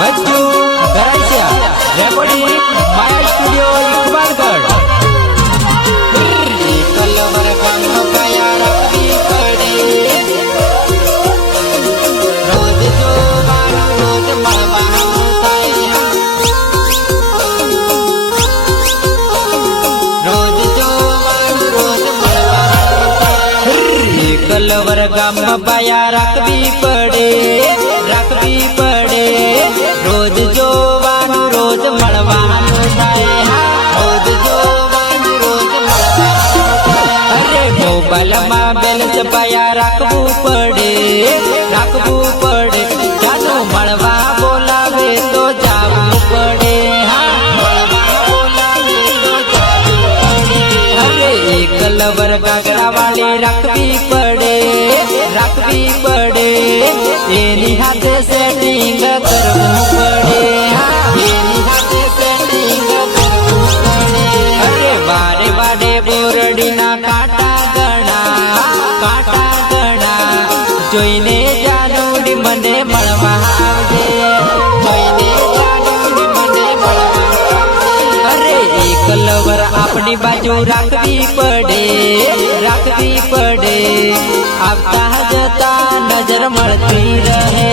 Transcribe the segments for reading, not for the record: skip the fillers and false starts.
बच्चू Garasia recording माया studio Iqbalgarh. Culvert गम पाया रखी पड़े रोज जो बारा रोज मलवा रोज जो बारा रोज मलवा कलवर गम पाया रखी पड़े रोज जोवानु रोज मळवानु थाय रोज जोवानु रोज मळवानु थाय। अरे मोबाइल में बैलेंस पाया राखवू पड़े जानो मळवा बोलावे तो जावू पड़े मळवा बोलावे तो जावू पड़े। अरे एक लवर गागरा वाली रखवी पड़े एनी हाथे सेटिंग करवू पड़े एनी हाथे सेटिंग करवू पड़े। अरे बारे बारे बोरडी ना काटा गणा जोईने जानुडी मने मळवा आवजे जोईने जानुडी मने मळवा आवजे। अरे एक लवर अपनी बाजू राखवी पड़े आवता जता नजर मळती रहे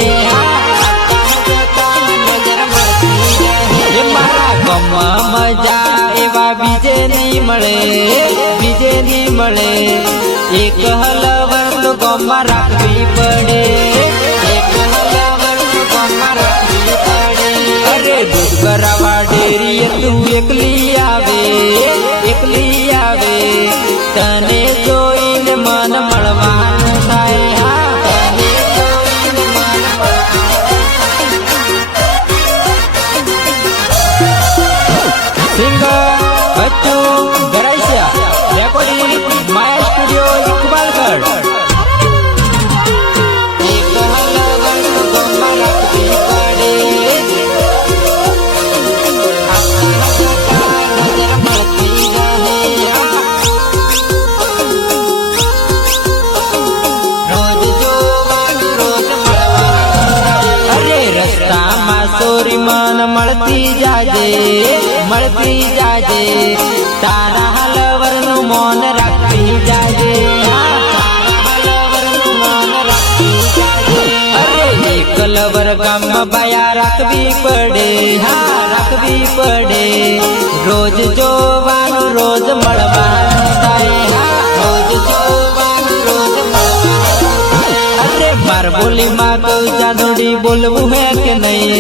मारा गमवा मजा एवा बीजे नहीं मळे एक हलवर तो गमवा राखवी पड़े अरे दूध भरावा डेरी तू एकली आवे तने जोईने मन मळवानु थाय तने जोईने मन सिंगर बच्चू गरासिया रेकॉर्डिंग माया स्टूडियो इकबालगढ़। सोरी मन मळती जाजे तारा हलवर नु मौन राखती जाजे अरे एक लवर गम बाया राखवी पड़े रोज जोवानु रोज मळवानु थाय रोज जोवानु रोज मळवानु थाय। अरे मार बोली माँ को जानोड़ी बोलवू है कि नहीं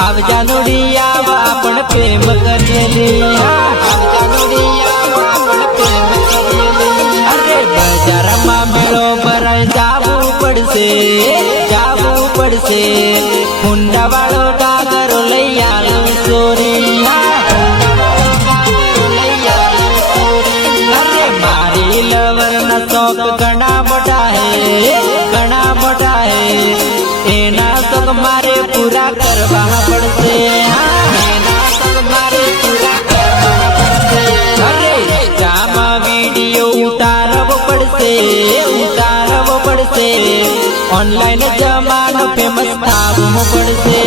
अब जानोड़ी आव अपन प्रेम करेली अब जानोड़ी आव अपन प्रेम करेली। अरे बाजार में मेलो भराय जावू पड़से हुंडा वालो गागरो लई आलू सोरी अरे मारी लवर न शौक घना मोटा है एना शौक मारे पूरा करवा पड़से अरे जामा वीडियो उतारव पड़से ऑनलाइन जमानो फेमस थावू पड़से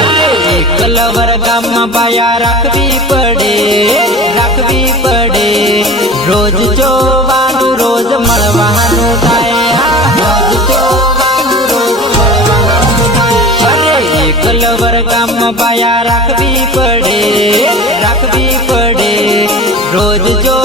अरे एक लवर गम बाया राखवी पड़े रोज जोवानु रोज मळवानु थाय रोज जोवानु रोज मळवानु थाय। अरे एक लवर गम बाया राखवी पड़े रोज जो